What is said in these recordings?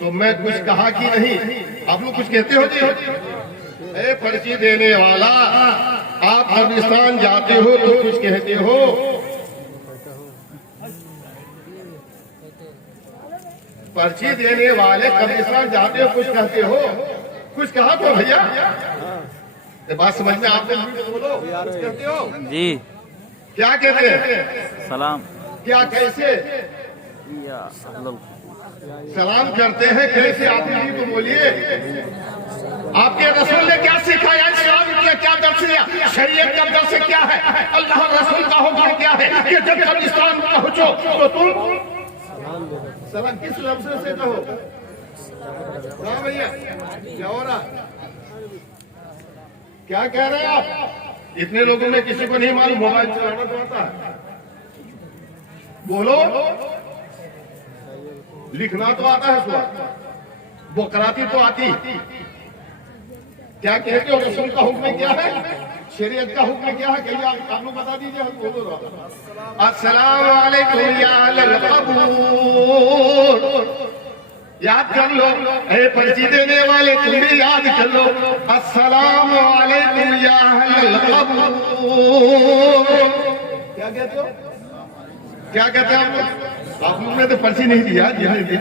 तो मैं कुछ कहा कि नहीं? आप लोग कुछ कहते हो जी? ए पर्ची देने वाला, आप कब्रिस्तान जाते हो तो कुछ कहते हो? पर्ची देने वाले कब्रिस्तान जाते हो कुछ कहते हो? कुछ कहा तो भैया, ये बात समझ में आप बोलो, कुछ कहते हो जी? क्या कहते हैं? सलाम। क्या कैसे सलाम करते हैं? कैसे आप भी तो बोलिए। आपके रसूल ने क्या सिखाया? इस्लाम का क्या दर्श दिया? शरीयत का दर्श क्या है? अल्लाह रसूल का हुक्म क्या है कि जब कब्रिस्तान पहुंचो तो तुम सलाम किस लफ्ज़ से कहो? हाँ भैया, क्या हो रहा? क्या कह रहे हैं आप? इतने लोगों में किसी को नहीं मालूम मोबाइल चलाना तो आता है? बोलो, लिखना तो आता है, सुबह वो कराती तो आती। क्या कहते हो? रसूल का हुक्म क्या है? शरीयत का हुक्म क्या है? कहिए आप लोग बता दीजिए। हम बोलो अस्सलाम वालेकुम या अहल कबूर। याद कर लो, ए पर्ची देने वाले तुम भी याद कर लो। अस्सलाम वालेकुम या अहल कबूर। क्या कहते हो? क्या कहते हैं आप लोग? आप लोग ने तो पर्ची नहीं दिया।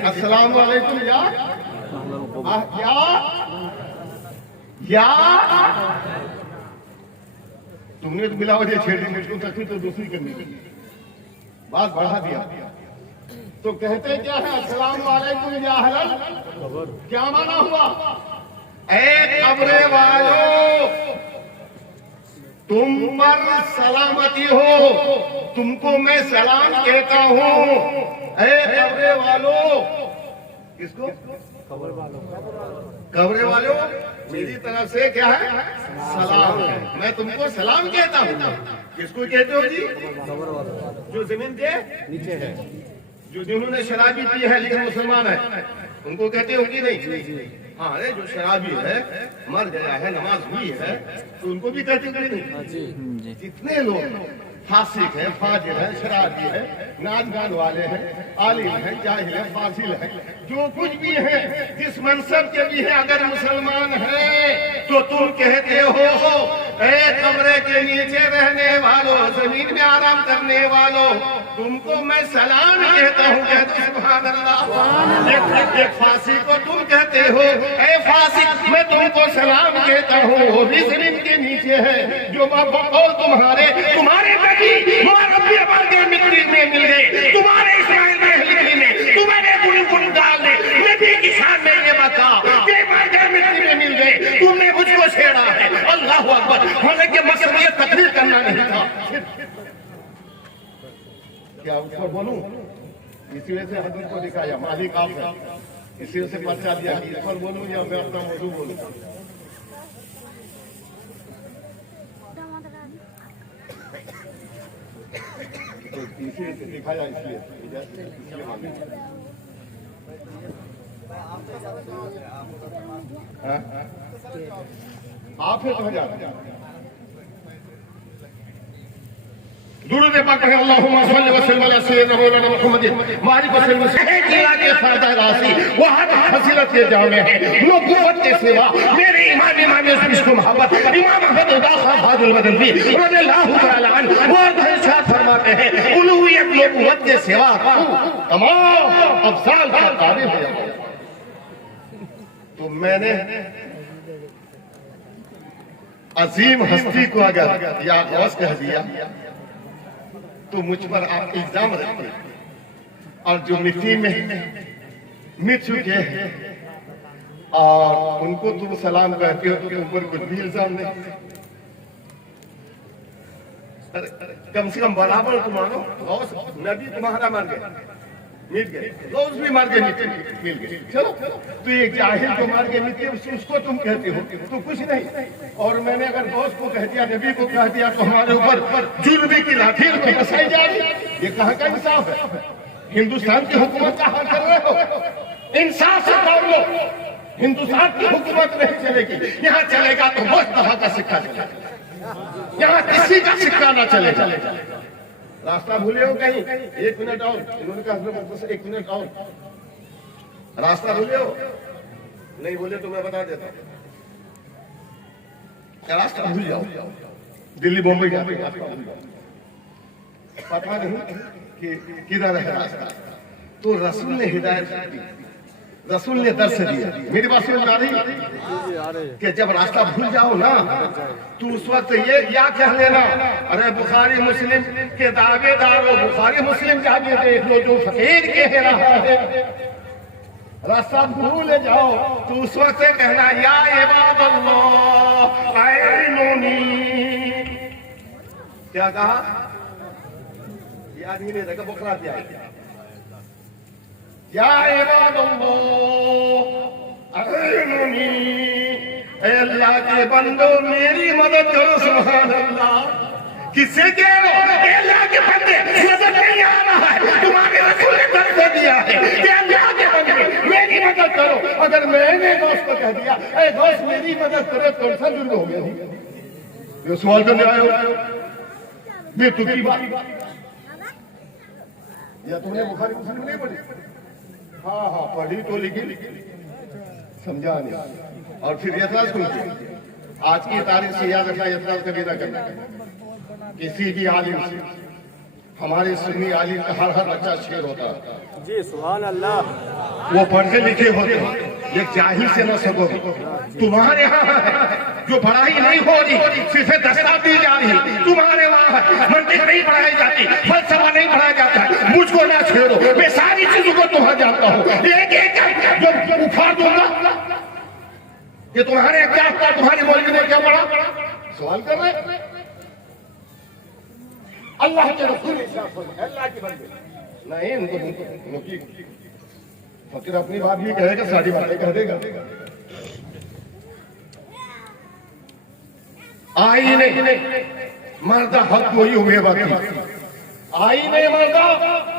अस्सलाम वालेकुम या तुमने तो मिला वजह छेड़ दी मुझको, तकलीफ तो दूसरी करनी थी, बात बढ़ा दिया। तो कहते क्या है? अस्सलाम वालेकुम या अहल। क्या माना हुआ? ए कब्रे वालों, तुम पर सलामती हो, तुमको मैं सलाम कहता हूँ। ए कब्रे वालों, किसको? कब्रे वालों, मेरी तरफ से क्या है? सलाम है। मैं तुमको सलाम कहता हूँ। किसको कहते हो जी? जो जमीन के नीचे है, जो जिन्होंने शराबी पी है लेकिन मुसलमान है, उनको कहते हो कि नहीं? हाँ, अरे जो शराबी है, मर गया है, नमाज हुई है, तो उनको भी कहते कि नहीं? जितने लोग फासिक है, फाजिर है, शराबी है, नाच गान वाले हैं, आलिम है, जाहिल है, फासिल है, जो कुछ भी है, जिस मनसब के भी है, अगर मुसलमान है तो तुम कहते हो ए कमरे के नीचे रहने वालों, जमीन में आराम करने वालों, तुमको मैं सलाम कहता हूँ। कहते सुभान अल्लाह। एक फासिक को तुम कहते हो ए फासिक, मैं तुमको सलाम कहता हूँ। वो भी जमीन के नीचे है, जो बकौल तुम्हारे मिट्टी में मिल गए, तुम्हारे इस्माइल ने तुम्हारे गुण डाल दे, नबी की शान में ये बता मिट्टी में मिल गए, तुमने मुझको छेड़ा है। अल्लाह अकबर। हालांकि मकसद ये तकरीर करना नहीं था। क्या ऊपर बोलूं? इसी वजह से हदीस को दिखाया, मालिक आप है, इसी वजह से पर्चा दिया। ऊपर बोलूं या मैं अपना मौजू बोलूं? तो इसी से दिखाया, इसलिए आप है तो जा दुरूद पाक है। अल्लाहुम्मा सल्लि व सल्लिम अला सय्यिदिना मौलाना मुहम्मदिन मारिफ वसल्लम से जिला के फायदा राशि वहां फजीलत के जामे है, नबूवत के सिवा मेरे इमाम इसको मोहब्बत इमाम अहमद उदा खान हाजुल मदनी रज़ियल्लाहु तआला अन्हु और इरशाद फरमाते हैं, उलूहियत नबूवत के सिवा तमाम अफजाल का तारीफ है। तो मैंने अजीम हस्ती को अगर या गौस कह दिया तो मुझ पर आप इल्जाम रखते, और जो मिट्टी में मिट चुके हैं और उनको तुम सलाम कहते हो, तो ऊपर कुछ भी इल्जाम नहीं। कम से कम बराबर तुम मानो। गौस नबी तुम्हारा मर गए, मिट गए, गौस भी मर गए, मिल गए। चलो, तो एक जाहिल को मार के मिट गए, उसको तुम कहते हो तो कुछ नहीं। और मैंने अगर गौस को कह दिया, नबी को कह दिया, तो हमारे ऊपर जुल्म की लाठी बरसाई जा रही। ये कहाँ का इंसाफ है? हिंदुस्तान की हुकूमत का हाल कर रहे हो। इंसाफ से काम लो। हिंदुस्तान की हुकूमत नहीं चलेगी। यहाँ चलेगा तो बहुत तरह का सिक्का चलेगा, यहाँ किसी का सिक्का ना चलेगा। रास्ता भूले हो कहीं? 1 मिनट और, इन्होंने कहा 1 मिनट और। रास्ता भूले हो? नहीं बोले तो मैं बता देता हूँ। रास्ता भूल जाओ, दिल्ली बॉम्बे जाते पता नहीं कि किधर है रास्ता। तो रसूल ने हिदायत दी, रसूल ने दर्श दिया। मेरी बात समझ आ रही कि जब रास्ता भूल जाओ ना तो उस वक्त ये क्या कह लेना, अरे बुखारी मुस्लिम के दावेदार हो, बुखारी मुस्लिम जाके देख लो जो फकीर कह रहा है। रास्ता भूल जाओ तो उस वक्त से कहना, या इबादल्लाह ऐनुनी। क्या कहा? याद ही नहीं रहेगा, बुखरा दिया। या इबादल्लाह ऐनुनी, ऐ अल्लाह के बंदो मेरी मदद करो। सुभान अल्लाह। किससे कह रहे हो? अल्लाह के बंदे मदद नहीं आ रहा है, तुम्हारे रसूल ने दर्द दे दिया है कि अल्लाह के बंदे मेरी मदद करो। अगर मैंने दोस्त को कह दिया, ऐ दोस्त मेरी मदद करो, कौन सा जुर्म हो गया? ये सवाल करने आए हो? मैं तुझी बात या तुमने बुखारी मुस्लिम नहीं पढ़ी? हाँ हाँ पढ़ी तो, लेकिन समझा नहीं। और फिर एतराज कौन किया? आज की तारीख से याद रखना, एतराज कभी ना करना किसी भी आलिम से। हमारे सुन्नी आलिम का हर बच्चा शेर होता है जी। सुभान अल्लाह। वो पढ़े लिखे होते हैं, ये जाहिल से न सकोगे। तुम्हारे यहाँ जो पढ़ाई नहीं हो रही, सिर्फ दस्तार दी जा रही, तुम्हारे वहाँ मंदिर नहीं पढ़ाई जाती, फलसफा नहीं पढ़ाया जाता है। मुझको ना छेड़ो, मैं सारी चीजों को तुम्हारा जानता हूँ। एक एक जो उखाड़ दूंगा कि तुम्हारे क्या तुम्हारी मौलवी ने क्या पढ़ा? सवाल कर रहे अल्लाह के रसूल, अल्लाह के बंदे नहीं। उनको फकीर अपनी बात भी कहेगा, सारी बातें कह देगा। आई नहीं मर्दा हक कोई हुए बाकी, आई नहीं मर्दा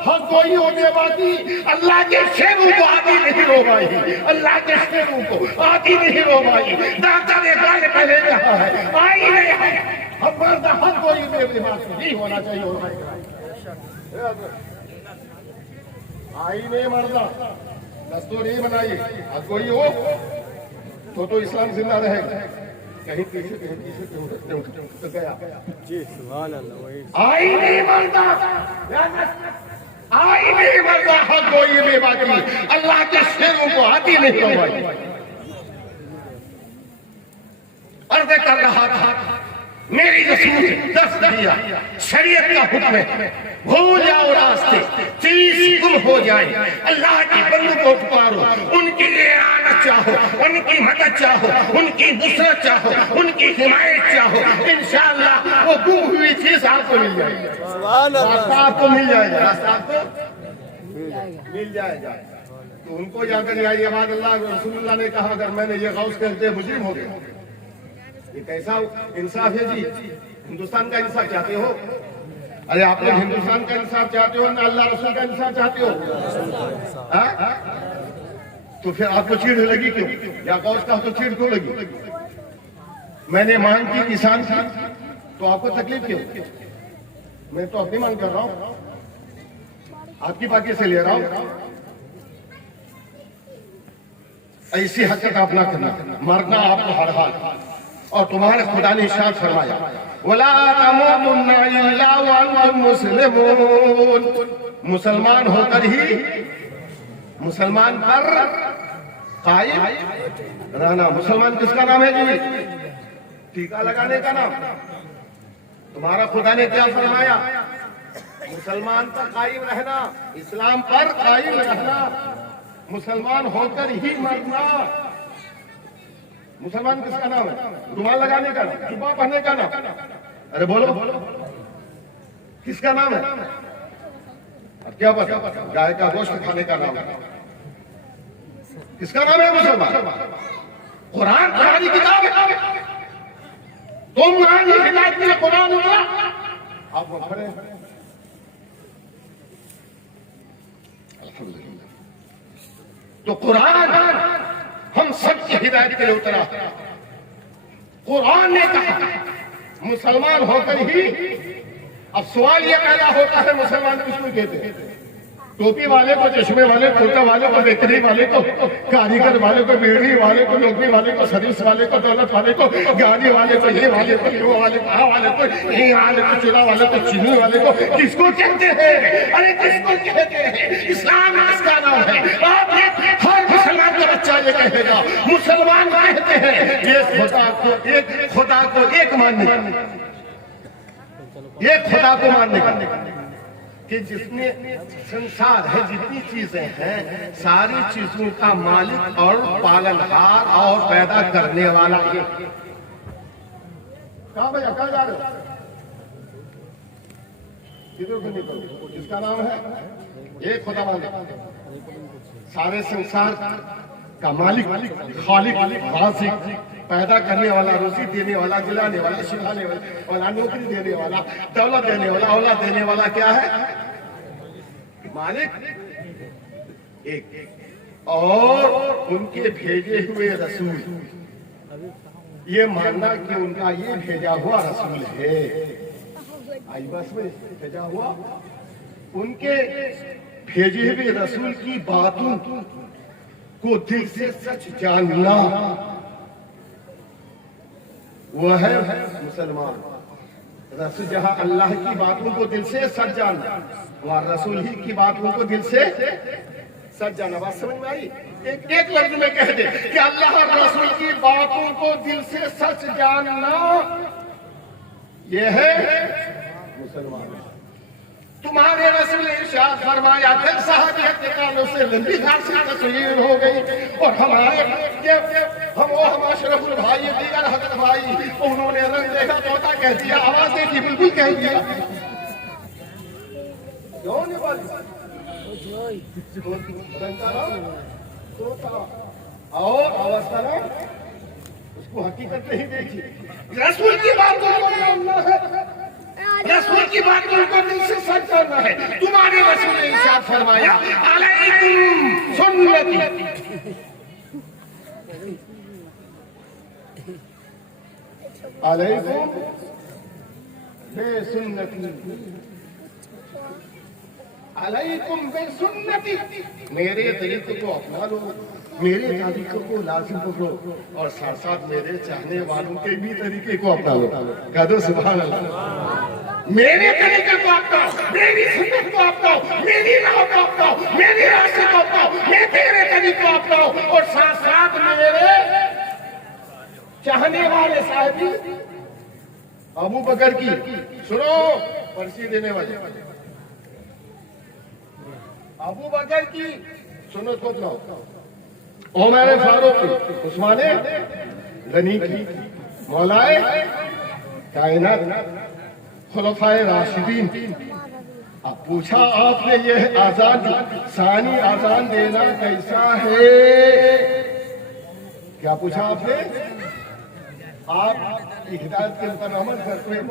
हक कोई होने बाकी। अल्लाह के शेरों को आदि नहीं रो भाई, अल्लाह के शेरों को आदि नहीं रो भाई। डॉक्टर एक बार पहले कहा है, आई नहीं है हम मर्दा हक कोई हुए बाकी नहीं होना चाहिए। आई नहीं मर्दा दस्तूर ही बनाइए, आज कोई हो तो इस्लाम जिंदा रहेगा। कहीं पीछे तो गया जी। सुभान अल्लाह। वही आई नहीं मरदा, आई नहीं मरदा हक कोई भी बाकी। अल्लाह के शेरों को आती नहीं हो भाई। अर्ज कर रहा था, मेरी रसूल दस दिया, शरीयत का हुक्म है, भूल जाओ रास्ते, 30 गुम हो जाए। अल्लाह की बंदों को पुकारो, उनके लिए आना चाहो, उनकी मदद चाहो, उनकी नुसरत चाहो, उनकी हिमायत चाहो, इंशाअल्लाह वो गुम हुई चीज आपको मिल जाएगी। रास्ता आपको मिल जाएगा, रास्ता आपको मिल जाएगा। तो उनको जाकर जाइए, अल्लाह रसूलुल्लाह ने कहा, अगर मैंने ये गौस करते मुजरिम हो गए। ये कैसा इंसाफ है जी? हिंदुस्तान का इंसाफ चाहते हो? अरे आप लोग हिंदुस्तान का इंसाफ चाहते हो ना अल्लाह रसूल का इंसाफ चाहते हो? तो फिर आपको चीड़ लगी क्यों? या कौश का तो चीड़ क्यों लगी? मैंने मांग की किसान की तो आपको तकलीफ क्यों? मैं तो अपनी मांग कर रहा हूं, आपकी बाकी से ले रहा हूं। ऐसी हरकत आप ना करना, मरना आपको हर हाल। और तुम्हारे खुदा ने इरशाद फरमाया, वला तमूतुन्ना इल्ला व अंतुम मुस्लिमून। मुसलमान होकर ही मुसलमान पर कायम रहना। मुसलमान किसका नाम है जी? टीका लगाने का नाम। तुम्हारा खुदा ने क्या फरमाया? मुसलमान पर कायम रहना, इस्लाम पर कायम रहना, मुसलमान होकर ही मरना। मुसलमान किसका नाम है? रुमाल लगाने का नाम, जुब्बा पहनने का नाम। अरे बोलो किसका नाम है? अब क्या पता? गाय का गोश्त खाने का नाम है। किसका नाम है मुसलमान? कुरान तुम्हारी किताब है, तुम्हारी हिदायत में कुरान उतरा, आप वो पढ़े। अल्हम्दुलिल्लाह। तो कुरान हम सबकी हिदायत के लिए उतरा। कुरान ने कहा मुसलमान होकर ही। अब सवाल यह पैदा होता है, मुसलमान किसको कहते हैं? टोपी वाले को, चश्मे वाले, कुर्ता वाले को, बेकरी वाले को, कारीगर वाले को, बेड़ी वाले को, नौकरी वाले को, सर्विस वाले को, दौलत वाले को, गाड़ी वाले को, ये वाले को, वो वाले को, आ वाले को, ये वाले को, चूड़ा वाले को, चीनी वाले को, किसको कहते हैं? अरे किसको कहते हैं? इस्लाम इसका नाम है। आप हर मुसलमान का बच्चा ये कहेगा, मुसलमान कहते हैं एक खुदा को एक मानने, एक खुदा को मानने कि जिसमें संसार है, जितनी चीजें हैं, सारी चीजों का मालिक और पालनहार और पैदा करने वाला ये। कहाँ भैया, कहाँ जा रहे हो? किधर से निकलो? इसका नाम है एक खुदा मालिक, सारे संसार का मालिक, खालिक, राज़िक, पैदा करने वाला, रोजी देने वाला, दिलाने वाला, सिखाने वाला, नौकरी देने वाला, दौलत देने वाला, औलाद देने वाला क्या है? मालिक एक। और उनके भेजे हुए रसूल, ये मानना कि उनका ये भेजा हुआ रसूल है, आई बस में भेजा हुआ, उनके भेजे हुए रसूल की बातों को दिल से सच जानना, वह है मुसलमान। रसूल, जहां अल्लाह की बातों को दिल से सच जानना, वहां रसूल ही की बातों को दिल से सच जानना। बात समझ में आई? एक लफ्ज में कह दे कि अल्लाह और रसूल की बातों को दिल से सच जानना, यह है मुसलमान। तुम्हारे रसूल ने इरशाद फरमाया, फिर साहब के कानों से लंबी खासी तस्वीर हो गई, और हमारे हम वो हम अशरफुल भाई, दीगर हजरत भाई, उन्होंने रंग देखा, तोता कह दिया, आवाज देखी, बिल्कुल कह दिया। और आवाज का नाम, उसको हकीकत नहीं देखी। रसूल की बात रसूल की बात को दिल से सच करना है। तुम्हारे रसूल ने इरशाद फरमाया, अलैकुम सुन्नती, अलैकुम बेसुन्नती, अलैकुम बेसुन्नती, मेरे तरीके को अपना लो, मेरे तरीकों को लाजिम पकड़ो, और साथ साथ मेरे चाहने वालों के भी तरीके को अपना लो। कह दो सुभान अल्लाह। मेरे तरीके को अपनाओ, मेरी सुन्नत को अपनाओ, मेरी राह को अपनाओ, मेरी रास्ते को अपनाओ, मैं तेरे तरीके को अपनाओ, और साथ साथ मेरे चाहने वाले साहिबी अबू बकर की सुनो, पर्ची देने वाले अबू बकर की सुन्नत को अपनाओ, उमर फारूक, उस्माने गनी की, मौलाए कायनात, खुलफाए राशिदीन। अब पूछा आपने, यह आजान सानी आजान देना कैसा है? क्या पूछा आपने? आप हिदायत के ऊपर अमल करते हैं।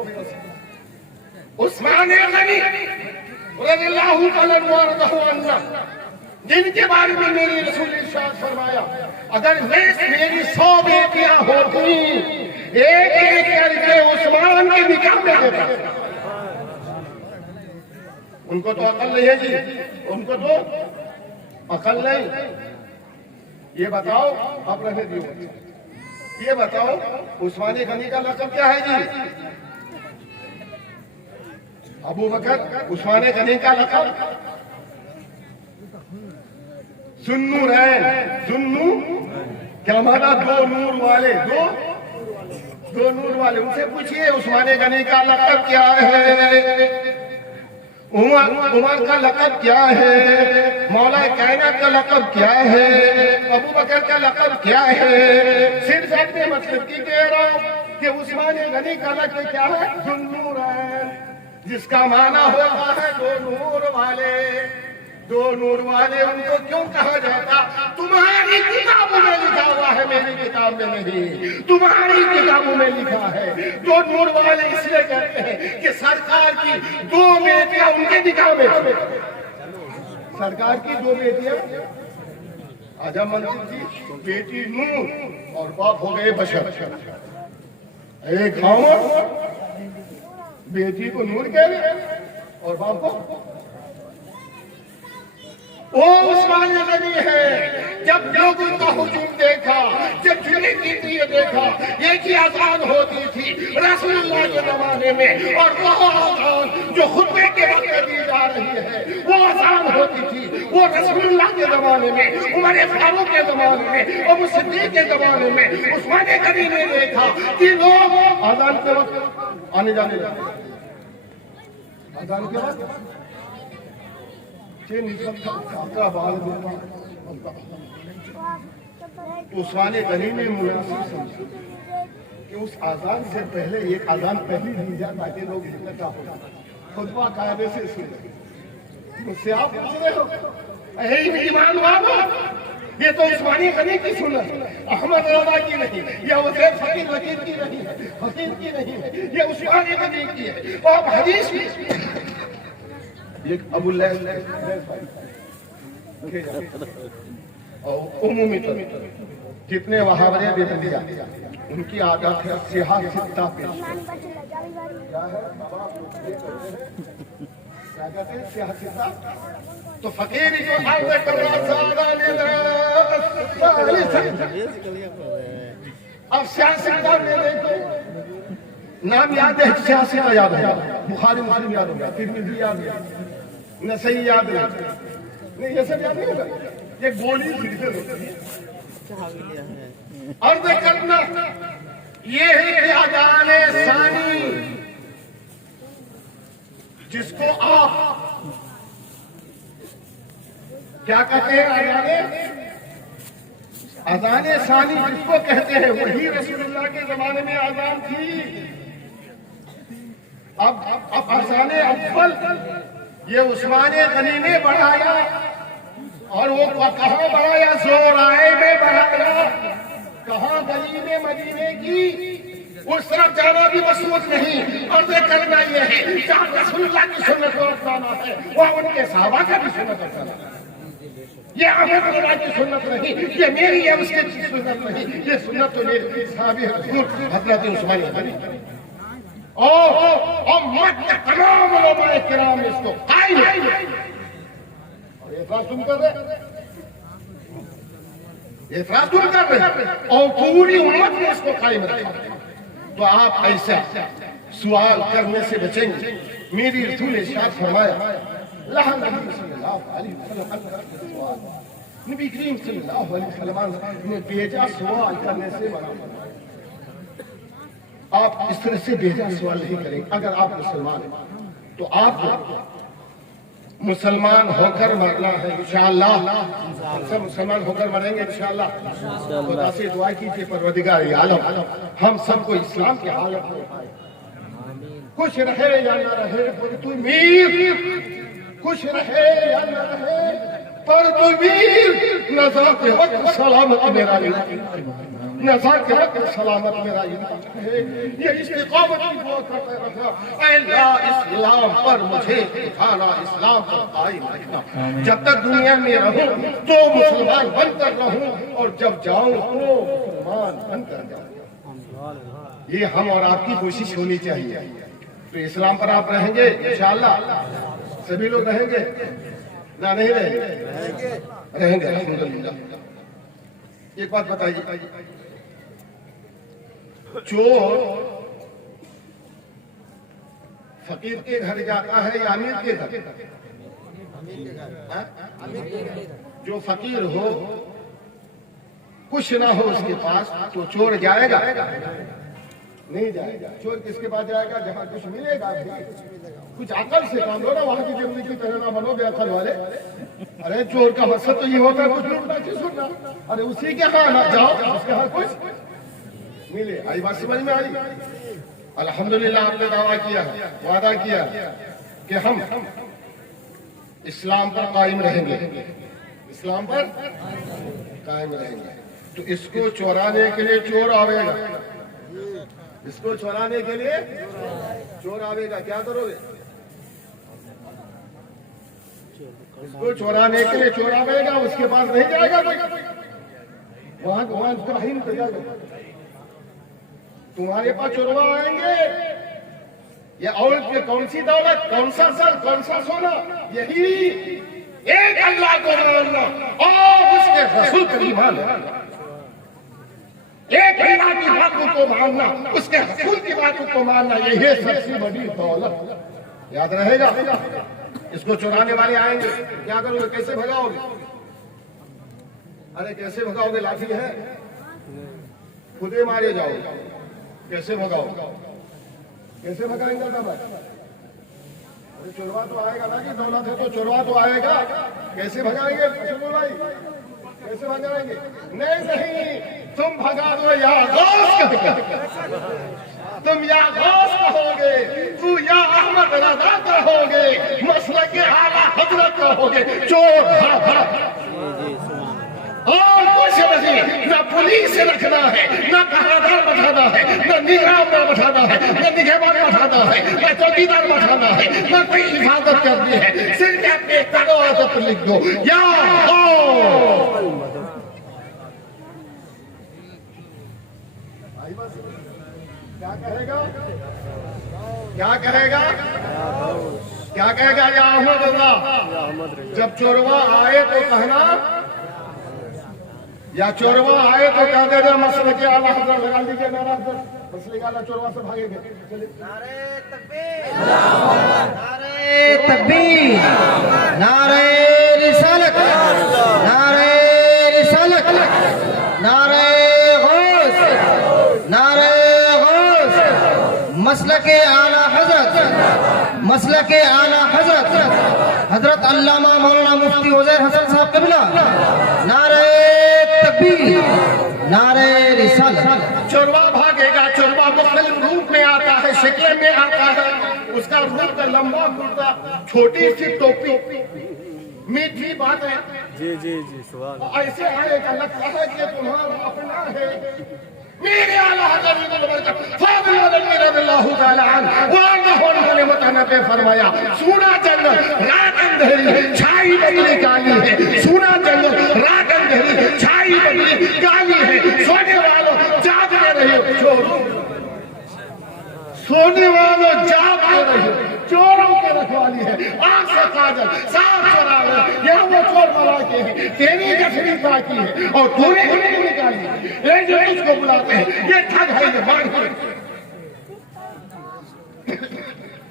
उस्मान गनी रज़ियल्लाहु ताला अन्हु, जिनके बारे में मेरे रसूल ने इरशाद फरमाया, अगर मेरी 100 बेटियां होती, एक एक करके उस्मान के निकाह में देता। उनको तो अकल नहीं है जी, उनको तो अकल नहीं। ये बताओ, आप रहने दीजिए, ये बताओ उस्मानी गनी का लक़ब क्या है जी? अबू बकर उस्मानी गनी का लक़ब सुन्नूरैन, सुन्नू क्या माना? दो नूर वाले, दो नूर वाले। उनसे पूछिए उस्मानी गनी का लक़ब क्या है, उमर का लक़ब क्या है, मौला कायनात का लक़ब क्या है, अबू बकर का लक़ब क्या है? सिर्फ अपने मतलब की कह रहा हूँ कि उस्मानी गनी का लक़ब क्या है? सुन्नूरैन, जिसका माना होता है दो नूर वाले। दो नूर वाले उनको क्यों कहा जाता? तुम्हारी किताबों में लिखा हुआ है, मेरी किताब में नहीं, तुम्हारी किताबों में लिखा है। दो नूर वाले इसलिए कहते हैं कि सरकार की 2 बेटियां उनके निकाह में, सरकार की 2 बेटियां, आजम मंदिर की बेटी नूर और बाप हो गए बशर। एक बेटी को नूर कह रहे और बाप को वो उस्मान गनी है। जब लोगों का हुजूम देखा, जब जुमे के लिए देखा, एक ही आजान होती थी रसूलुल्लाह के जमाने में, और वो आजान जो खुतबे के वक्त दी जा रही है वो आजान होती थी वो रसूलुल्लाह के जमाने में, उमर फारूक के जमाने में, अबू सिद्दीक के जमाने में। उस्मान गनी ने देखा कि लोग आजान के वक्त आने जाने लगे, आजान के वक्त उस्मान गनी ने मुनासिब समझा कि उस आजान से पहले एक आजान पहले दी जाए ताकि लोग इकट्ठा हो, खुतबा कायदे से सुने। मुझसे आप पूछ रहे हो ईमान वालो, ये तो उस्मानी गनी की सुन्नत, अहमद रजा की नहीं, या उजैर फकीर वकील की नहीं है, फकीर की नहीं है, ये उस्मानी गनी की है। और हदीस में एक अबू और उमूमी जितने वहावरे दे दिया उनकी आदत है सिहा सित्ता पेश। क्या है क्या कहते हैं सिहा सित्ता? तो फकीर जो अर्ज कर रहा अब सियासतदान ने देखो नाम याद है, सियासत याद है, बुखारी मुस्लिम याद होगा, तिरमिज़ी याद है, नसई याद है, नहीं ये सब याद नहीं होगा, ये गोली अर्ज करना ये है आजान सानी, जिसको आप क्या कहते हैं? आजान सानी जिसको कहते हैं वही रसूलुल्लाह के जमाने में आजान थी। अब आजान अव्वल ये उस्मान गनी ने बढ़ाया, और वो कहाँ बढ़ाया? ज़ोराए में बढ़ाया। कहाँ? गली में मदीने की, उस तरफ जाना भी मसरूफ नहीं। और ये करना ये है जहाँ रसूलुल्लाह की सुन्नत को अपनाना है वहाँ उनके सहाबा का भी सुन्नत अपनाना है। ये अहमद रजा की सुन्नत नहीं, ये मेरी है उसके सुन्नत नहीं, ये सुन्नत तो मेरे सहाबी हुजूर हज़रत उस्मान गनी और मत तमाम उलमाए किराम इसको कायम है। और एतराज तुम कर रहे, एतराज तुम कर रहे, और पूरी उम्मत ने इसको कायम रखा। तो आप ऐसा सवाल करने से बचेंगे। मेरी रसूल ने इरशाद फरमाया, नबी करीम सल्लल्लाहु अलैहि वसल्लम ने बेजा सवाल करने से मना। आप इस तरह से बेजा सवाल नहीं करेंगे। अगर आप मुसलमान हैं तो आप मुसलमान होकर मरना है इंशाअल्लाह। सब मुसलमान होकर मरेंगे इंशाअल्लाह। खुदा से दुआ कीजिए परवरदिगार आलम हम सबको इस्लाम के हालत में खुश रहे या न रहे, पर तू मीर खुश रहे या न रहे, पर तू मीर नज़र के वक्त सलामत मेरा नज़र के वक्त सलामत मेरा ये इस्तिक़ामत की दुआ करते रखना। अल्लाह इस्लाम पर मुझे खाना इस्लाम पर कायम रखना। जब तक दुनिया में रहूं तो मुसलमान बनकर रहूं, और जब जाऊं तो मुसलमान बनकर जाऊं। ये हम और आपकी कोशिश होनी चाहिए। तो इस्लाम पर आप रहेंगे इंशाअल्लाह, सभी लोग रहेंगे ना? नहीं रहेंगे? रहेंगे अल्हम्दुलिल्लाह। एक बात बताइए, चोर फकीर के घर जाता है या अमीर के घर? जो फकीर हो, कुछ ना हो उसके पास, तो चोर जाएगा? नहीं जाएगा। चोर किसके पास जाएगा? जहाँ कुछ मिलेगा। कुछ अकल से काम लो ना, वहां की जिंदगी की तरह ना बनो बेअकल वाले। अरे चोर का मकसद तो ये होता है कुछ लूटना चुनना। अरे उसी के यहाँ ना जाओ, उसके यहाँ कुछ मिले। आई बात समझ में आई? अल्हम्दुलिल्लाह आपने दावा किया, वादा किया कि हम इस्लाम पर कायम रहेंगे, इस्लाम पर कायम रहेंगे। तो इसको चुराने के लिए चोर आवेगा, इसको चुराने के लिए चोर आवेगा। क्या करोगे? इसको चुराने के लिए चोर आवेगा, उसके पास नहीं जाएगा वहां उसका ही नहीं जाएगा। तुम्हारे पास चोरवा आएंगे, ये औरत की कौन सी दौलत, कौन सा सर, कौन सा सोना, यही एक अल्लाह को मानना और उसके रसूल पर ईमान लाना। एक अल्लाह की बातों को मानना, उसके रसूल की बातों को मानना, यही है सबसे बड़ी दौलत। याद रहेगा। इसको चुराने वाले आएंगे, क्या करोगे, कैसे भगाओगे? अरे कैसे भगाओगे? लाठी है, खुदे मारे जाओगे। कैसे भगाओगे? कैसे भगाएंगे? अरे चुरवा तो आएगा ना, कि दौलत है तो चुरवा तो आएगा। कैसे भगाएंगे भाई? कैसे भगाएंगे? नहीं, तुम भगा दो या गौस कहोगे, तुम या गौस कहोगे, तू या अहमद रजा कहोगे, मसलक के आला हजरत कहोगे, चोर और कुछ नहीं। न पुलिस रखना है, न पहरादार बैठाना है, न निगरान बैठाना है, न निगहबान बैठाना है, न चौकीदार बैठाना है, न कोई हिफाजत करनी है। सिर्फ अपने कागज पर लिख दो या क्या कहेगा? क्या कहेगा? क्या कहेगा? या अहमद रजा। जब चोरवा आए तो कहना, या चोरवा आए तो कह देना मसले के आला हजरत लगा लीजिए नारा, मसले का आला चोरवा से भागेंगे। नारे तकबीर, नारे तकबीर, नारे रिसालत, नारे रिसालत, नारे गौस, नारे गौस, मसलके आला हजरत, मसलके आला हजरत हजरत अल्लामा मौलाना मुफ्ती उज़ैर हसन साहब कबिला। नारे तकबीर, नारे रिसालत। चोरवा भागेगा। चोरवा मुख्तलिफ रूप में आता है, शक्ल में आता है। उसका रूप का लंबा कुर्ता, छोटी सी टोपी, मीठी बात है। जी सुभान। ऐसे आएगा, लगता है कि तुम्हारा अपना है। मेरे आला हज़रत ने फरमाया, सूना जंगल रात अंधेरी, छाई बदली काली है। सूना जंगल रात अंधेरी, छाई बदली काली है। सोने वालों जागते रहिए, चोरों सोने वालों जागते रहिए, चोरों के रखवाली है। आंख से काजल साफ चुरावे, यह वो चोर बना के है, तेरी गठरी बाकी है और तूने नहीं निकाली है। ये जो तुझको बुलाते हैं ये ठग है, ये मार है।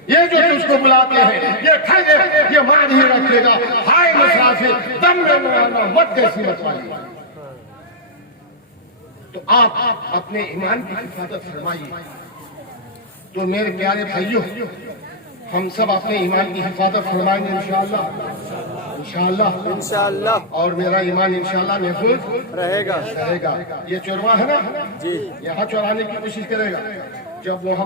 ये जो तुझको बुलाते हैं ये ठग है, ये मान ही रखेगा। हाय मुसाफिर, दम में मुआना मत कैसी बचवाई। तो आप अपने ईमान की हिफाजत फरमाइए। तो मेरे प्यारे भाइयों, हम सब अपने ईमान की हिफाजत फरमाएंगे इंशाअल्लाह, इंशाअल्लाह, इंशाअल्लाह। और मेरा ईमान इंशाअल्लाह महफूज रहेगा। ये चोरवा है ना जी, यहाँ चुराने की कोशिश करेगा। जब वहाँ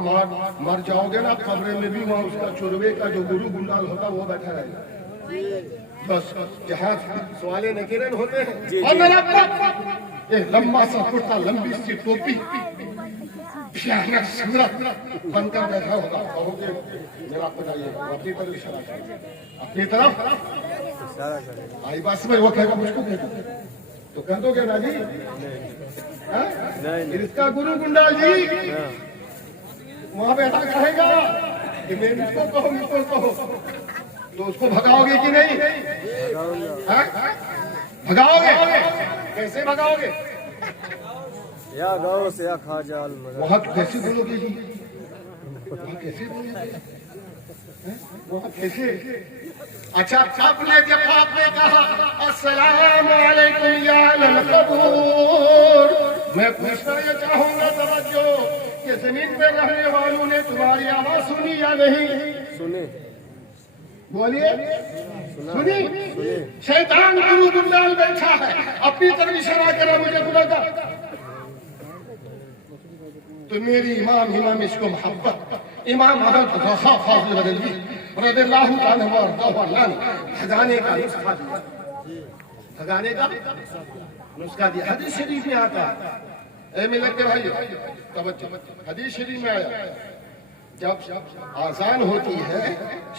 मर जाओगे ना, कब्र में भी वहाँ उसका चोरवे का जो गुरु गुंडाल होता है वो बैठा रहेगा। बस जहाँ सवाले नकीरन होते हैं, और मेरा एक लंबा सा कुर्ता, लंबी सी टोपी, भयानक सूरत बनकर बैठा होगा। कहोगे मेरा बताइए, अपनी तरफ इशारा करिए, अपनी तरफ इशारा करेगा। आई बस में वो कहेगा मुझको भेजो, तो कह दोगे ना जी? नहीं, इसका गुरु गुंडाल जी वहाँ बैठा कहेगा कि मैं मुझको कहो, तो उसको भगाओगे कि नहीं? भगाओगे? कैसे भगाओगे? या गौस या खाजा अल मदद। वहाँ कैसे बोलोगे जी? वहाँ कैसे बोलोगे? वहाँ कैसे? अच्छा, आपने जब आपने कहा अस्सलाम वालेकुम या अहल कबूर, मैं पूछना ये चाहूंगा तवज्जो कि जमीन पे रहने वालों ने तुम्हारी आवाज सुनी या नहीं? सुने, बोलिए, सुनी? शैतान गुरु गुंडाल बैठा है, अपनी तरफ इशारा करा मुझे खुदा का। तो मेरी इमाम इसको मोहब्बत इमाम हज़रत गौसा फाज़िल बरेलवी रज़ियल्लाहु अन्हु भगाने का नुस्खा दिया। भगाने का नुस्खा दिया। हदीस शरीफ में आता है, मिलत के भाई तवज्जो, हदीस शरीफ में आया, जब आजान होती है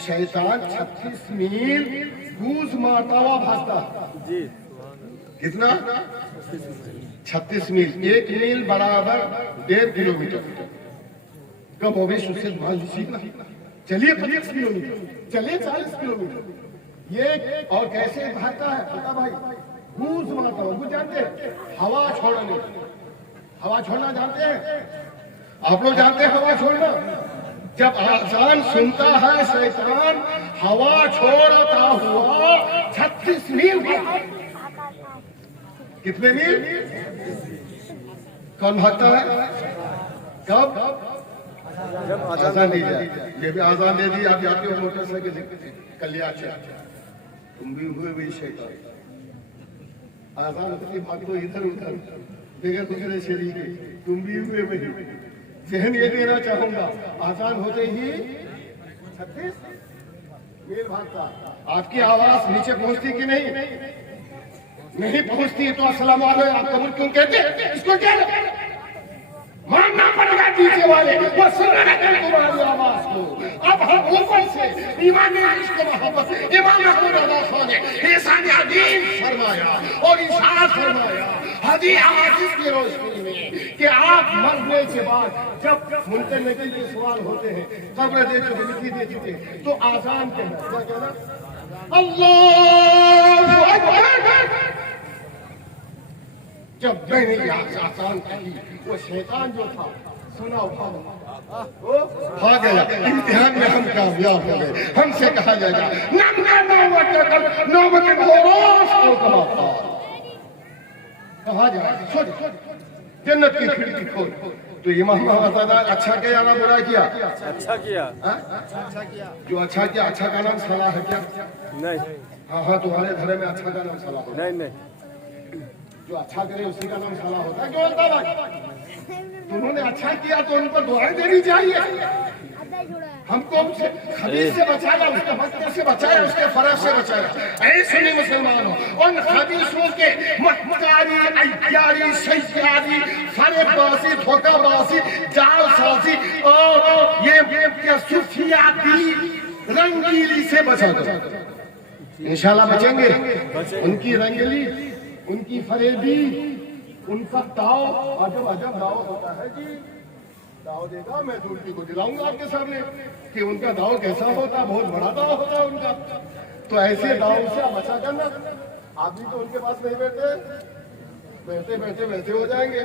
शैतान 36 मील गूंज मारता हुआ भागता जी। कितना? 36 मील। 1 मील बराबर 1.5 किलोमीटर। कब हो गई उससे मान लीजिए ना, चलिए 25 किलोमीटर, चलिए 40 किलोमीटर, ये और कैसे भागता है पता भाई, घूस मारता हूँ, जानते हैं हवा छोड़ने, हवा छोड़ना जानते हैं आप लोग, जानते हैं हवा छोड़ना? जब आजान सुनता है शैतान हवा छोड़ता हुआ 36 मील, कितने मील? कौन भागता है? कब? जब आजान दी जाए। ये भी आजान दे दी, आप जाते हो मोटरसाइकिल से कल्याण, तुम भी हुए वही शैतान। आजान होती भाग तो इधर उधर बगैर दूसरे शरीर के, तुम भी हुए वही। जहन ये देना चाहूंगा, आजान होते ही 36 मील भागता। आपकी आवाज नीचे पहुंचती कि नहीं? नहीं पहुंचती तो अस्सलाम वालेकुम आप कबूल क्यों कहते हैं? इसको क्या मानना पड़ेगा नीचे वाले, वो सुन रहे हैं तुम्हारी आवाज को। अब हम ऊपर से ईमान इश्क मोहब्बत इमाम महमूद रज़ा खान ने इंसान अदीम फरमाया और इरशाद फरमाया हदीस की रोशनी में कि आप मरने के बाद जब मुनकर नबी के सवाल होते हैं, कब्र देखो मिट्टी देखते हैं, तो आजान कहना, क्या कहना? अल्लाहु अकबर। जब मैंने आसान कही, वो शैतान जो था सुना उठा वो भाग गया। इम्तिहान में हम कामयाब हो गए। हमसे कहा जाएगा कहा जाए जन्नत की खिड़की खोल। तो इमाम अच्छा किया या बुरा किया? अच्छा किया। जो अच्छा किया, अच्छा का नाम सलाह है क्या? नहीं। हाँ हाँ, तुम्हारे धर्म में अच्छा का नाम सलाह है? नहीं नहीं, जो अच्छा करे उसी का नाम सलाह होता है। क्यों होता भाई? उन्होंने अच्छा किया तो उनको दुआएं देनी चाहिए। हमको खबीस से बचाया, उसके बच्चे से बचाया, उसके फर्ज से बचाया। ऐसे नहीं मुसलमानों, उन खबीसों के मक्कारी, अय्यारी, सैयारी, फरेबबाजी, धोखाबाजी, जालसाजी और ये सूफियाती रंगीली से बचा दो। इंशाल्लाह बचेंगे। उनकी रंगली, उनकी फरेबी, उनका दाव, अजब अजब दाव होता है जी। दाव देगा, मैं दूसरी को दिलाऊंगा आपके सामने कि उनका दाव कैसा होता, बहुत बड़ा दाव होता है उनका। तो ऐसे दाव से आप बचा करना। आप भी तो उनके पास नहीं बैठे, बैठे बैठे बैठे हो जाएंगे,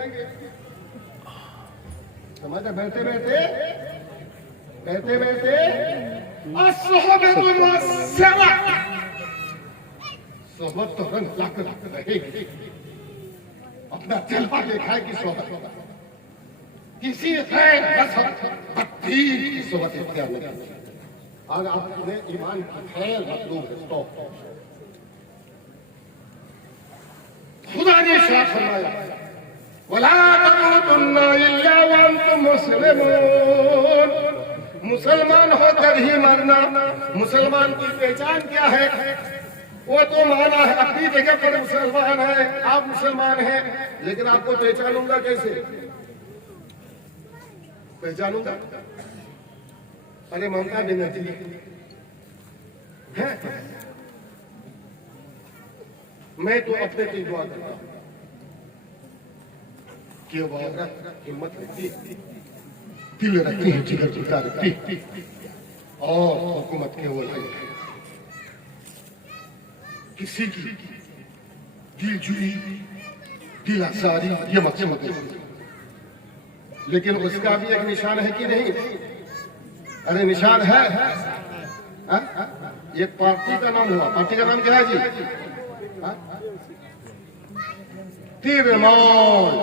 समझ? बैठे बैठे बैठे बैठे सोहबत तो रंग लाख रहेगी। अपना जलवा देखा है कि सोहबत किसी खैर बदतीन की सोहबत इख्तियार नहीं करनी। और आपने ईमान की खैर मतलूब है तो खुदा ने इरशाद फरमाया वला तमूतुन्ना इल्ला व अंतुम मुस्लिमून। मुसलमान होकर ही मरना। मुसलमान की पहचान क्या है? वो तो माना है, अपनी जगह पर मुसलमान है, आप मुसलमान हैं, लेकिन आपको पहचानूंगा कैसे? पहचानूंगा? अरे ममता बनर्जी है, मैं तो अपने की दुआ करता हूं कि वो औरत हिम्मत रखती, दिल रखती है, जिगर टूटा रखती और हुकूमत के वो किसी की दिलजुई, दिल आसारी, ये मकसद है। लेकिन उसका भी एक निशान है कि नहीं? अरे निशान है। एक पार्टी का नाम हुआ, पार्टी का नाम क्या है जी? तृणमूल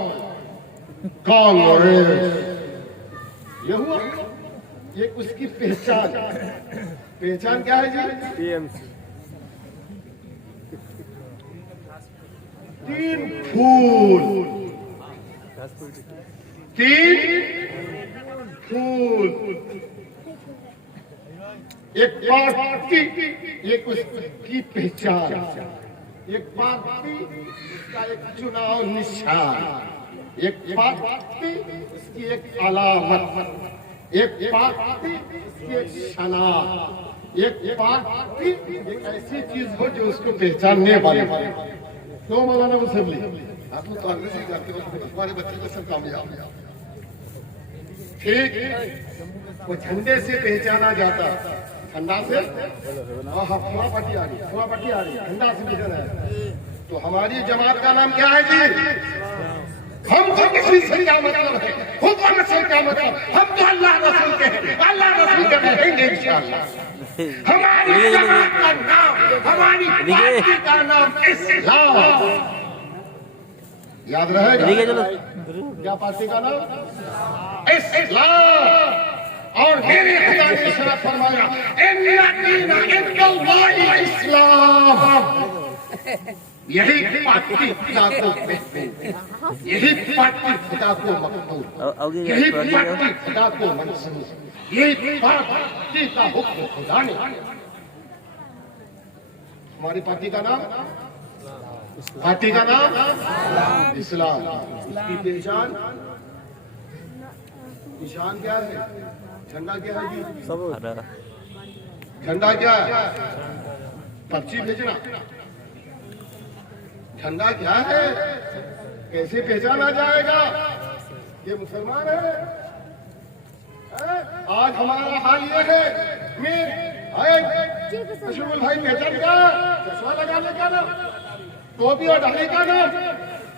कांग्रेस। ये हुआ, ये उसकी पहचान। पहचान क्या है जी? टीएमसी। 3 फूल, 3 फूल, एक पार्टी, एक उसकी पहचान, एक पार्टी उसका एक चुनाव निशान, एक पार्टी उसकी एक अलामत, एक पार्टी उसकी एक शनाख्त, एक पार्टी एक ऐसी चीज हो जो उसको पहचानने वाले। तो मौलाना मुसल्ली आप तो कांग्रेस ही करते हो, हमारे बच्चे को सब कामयाब। ठीक, वो झंडे से पहचाना जाता, ठंडा से कुआं पट्टी आ रही ठंडा से विजन है। तो हमारी जमात का नाम क्या है जी? हमको किसी से क्या मतलब है, हुक्म से क्या मतलब, हम तो अल्लाह रसूल के हैं, अल्लाह रसूल के रहेंगे इंशाअल्लाह। हमारी जमात का नाम, हमारी पार्टी का नाम इस्लाम। याद रहेगा क्या पार्टी का नाम? इस्लाम। और मेरे खुदा ने इरशाद फरमाया इस्लाम। यही पार्टी खुदा को महबूब, यही पार्टी खुदा को मकबूल, यही पार्टी खुदा को मंजूर, यही पार्टी का हुक्म खुदा ने। हमारी पार्टी का नाम, पार्टी का नाम इस्लाम। इसकी पहचान, निशान क्या है? झंडा क्या है जी? झंडा क्या है? पर्ची भेजना। झंडा क्या है? कैसे पहचाना जाएगा ये मुसलमान है? आज हमारा हाल ये है, अशरफुल भाई पहचान का, चश्मा लगाने का नाम, टोपी और ढाली का नाम,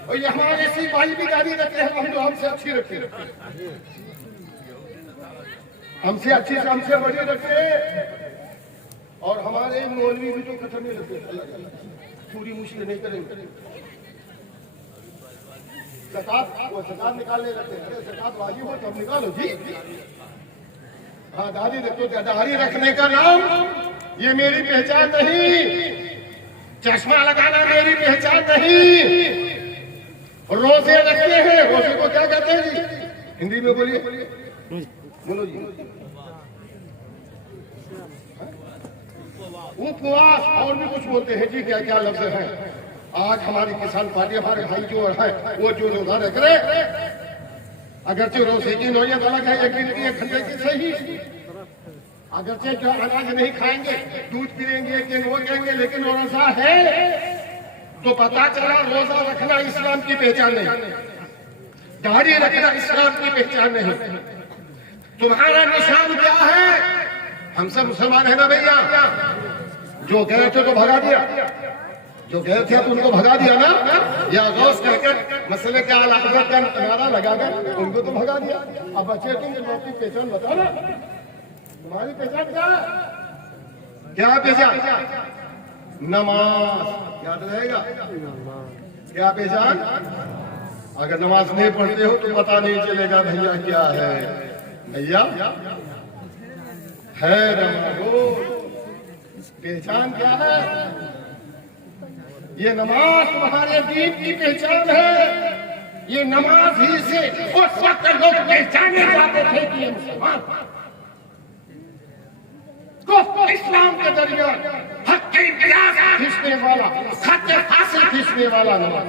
और ये हमारे सिपाही भी गाड़ी रखते हैं, हम जो हमसे अच्छी रखते हैं, हमसे अच्छी से हमसे बड़ी रखते हैं। और हमारे मौलवी भी जो खतरने लगते, पूरी मुश्किल नहीं करेंगे। ज़कात निकालने लगते हैं, ज़कात वाजिब हो तब निकालो जी। हाँ दाढ़ी रखो, दाढ़ी रखने का नाम ये मेरी पहचान नहीं, चश्मा लगाना मेरी पहचान नहीं। रोजे रखते हैं, रोजे को क्या कहते हैं जी? हिंदी में बोलिए, बोलो जी। उपवास और भी कुछ बोलते हैं जी, क्या क्या लफ्ज है। आज हमारी किसान पार्टी, हमारे भाई जो है वो जो रोजा रख रहे, अगरचे रोजे की नौयत अलग है, एक घंटे की सही, अगरचे जो अनाज नहीं खाएंगे, दूध पिएंगे कि वो कहेंगे, लेकिन रोजा है। तो पता चला रोजा रखना इस्लाम की पहचान नहीं, दाढ़ी रखना इस्लाम की पहचान नहीं। तुम्हारा निशान क्या है? हम सब मुसलमान है ना भैया? जो गए थे तो भगा दिया, जो गए थे तो उनको भगा दिया ना, या गौस कहकर मसले के आला हज़रत का नारा लगाकर उनको तो भगा दिया। अब बच्चे तुम अपनी पहचान बताओ ना, तुम्हारी पहचान क्या है? क्या पहचान? नमाज। याद रहेगा क्या पहचान? अगर नमाज नहीं पढ़ते हो तो पता नहीं चलेगा भैया क्या है। भैया है नमाज, पहचान क्या है? ये नमाज तुम्हारे दीन की पहचान है। ये नमाज ही से उस वक्त लोग पहचाने जाते थे कि ये मुसलमान, तो इस्लाम के दरमियान हक के इम्तियाज खींचने वाला, खत हासिल खींचने वाला नमाज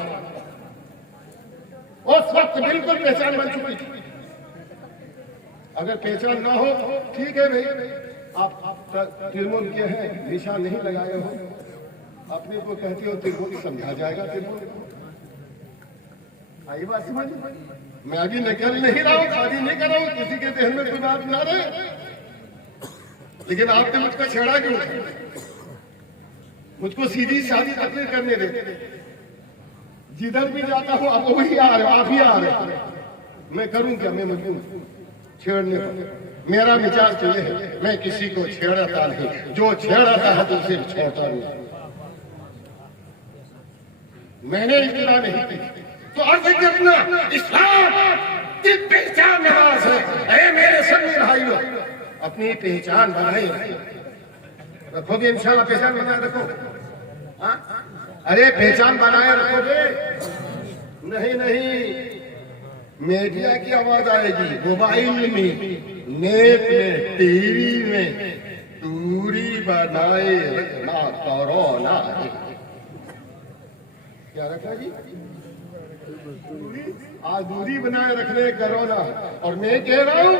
उस वक्त बिल्कुल पहचान बन चुकी थी। अगर पहचान ना हो ठीक है भाई, आप तिरमुल के हैं, निशान नहीं लगाए हो, अपने को कहते हो तिरमुल समझा जाएगा। तिरमुल आई बात समझ, मैं अभी निकल नहीं रहा हूँ, शादी नहीं कर रहा हूँ, किसी के जहन में कोई बात ना रहे, लेकिन आपने मुझको छेड़ा क्यों? मुझको सीधी शादी तकलीर करने देते, जिधर भी जाता हूँ अब वही आ रहे, आप ही आ रहे, मैं करूँ क्या? मैं मजबूर छेड़ने को, मेरा मिजाज तो ये है, मैं किसी को छेड़ता नहीं, जो छेड़ता है तो उसे छोड़ता नहीं। मैंने इतना नहीं की तो अर्ज करना इस्लाम की पहचान नमाज है। अरे मेरे सभी भाइयों, अपनी पहचान बनाए रखोगे इंशाल्लाह, पहचान बनाए रखो। अरे पहचान बनाए रखोगे? नहीं नहीं, मीडिया की आवाज आएगी, मोबाइल में, नेट में, टीवी में, दूरी बनाए रखना कोरोना। क्या रखा जी? आज दूरी बनाए रखने कोरोना। और मैं कह रहा हूँ